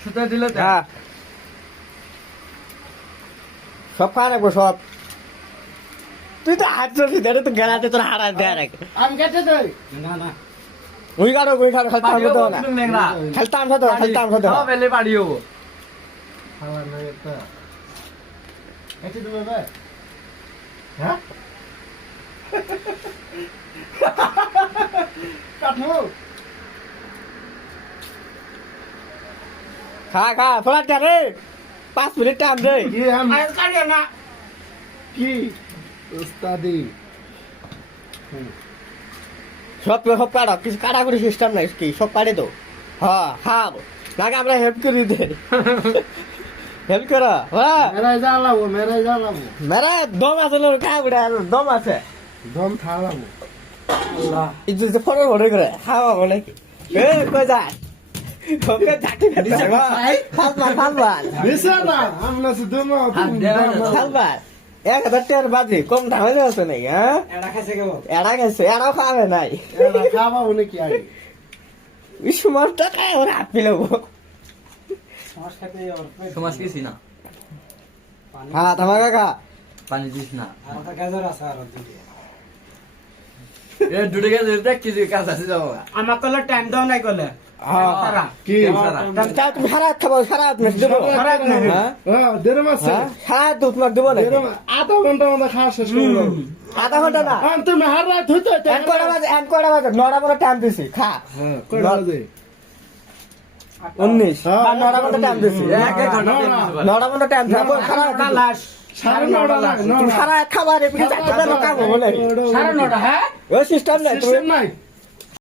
সুতো দিলে তো হ্যাঁ সব খাওয়া রাখবো সব তুই তো হাত চলছি দেরে তো গেলাতে তোর হাড়া দেয়া রাখ আমি কেটে দেই না না ওই কাটো খেলতাম হতো না লেংরা খেলতাম হতো সব এলে বাড়ি হবো খাওয়া না এটা কেটে দেবে ভাই হ্যাঁ কাটো খা থোড়া টা রে 5 মিনিট টাইম দে কি আমি আর কাটে না কি উস্তাদি সব কাটা কিছু কাটাকুটি সিস্টেম নাই কি সব কাটে তো হ্যাঁ হ্যাঁ নাকি আমরা হেল্প করি দে হেল্প করা হ্যাঁ মেরাই জ্বালাবো মেরা দম আছে না খাই বুড়া দম আছে দম থালাবো আল্লাহ ইজ্জত ফটো করে খাওয়া বলে কি এ কই যায় ওকে জাতি দিছে ফালবার বিছানা আমরা শুধু না ফালবার 1000 টাকার বাজি কম দামে আছে নাই হ্যাঁ এড়া খাইছে কেবল এড়া গেছে এড়াও খাবে নাই এড়া খাওয়া উনি কি আগে ইসমর টাকা ওরা আপনি লোক সমস্যাতে ওর সমাজ কিছু না হ্যাঁ তোমার কাকা পানি দিস না আমার গাজর আছে আর দুটো এ ডুবে গেছে দেখ কিছু কাজ আছে যাবো আমার কলে টাইম দাও নাই কলে সারা কি তা তুমি সারা খাবো সারা তুমি দেবো খারাপ না হ্যাঁ হ্যাঁ দেড় মাস সারা তো তোমাকে দেবো না আধা ঘন্টা মধ্যে খাওয়া শেষ করে দেবো আধা ঘন্টা না তুমি হার রাত হইতো এক কটা বাজে 9টা মতো টাইম দিছি খা হ্যাঁ কয়টা বাজে 19 হ্যাঁ। বা 9টা মতো টাইম দিছি এক ঘন্টা না, না। 9টা মতো টাইম খাবো সারা লাশ সাড়ে নটা লাখ তুমি সারা খাবার এপিকে 4টা মতো খাবো বলে সাড়ে 9টা হ্যাঁ ওই সিস্টেম নাই তুমি সিস্টেম নাই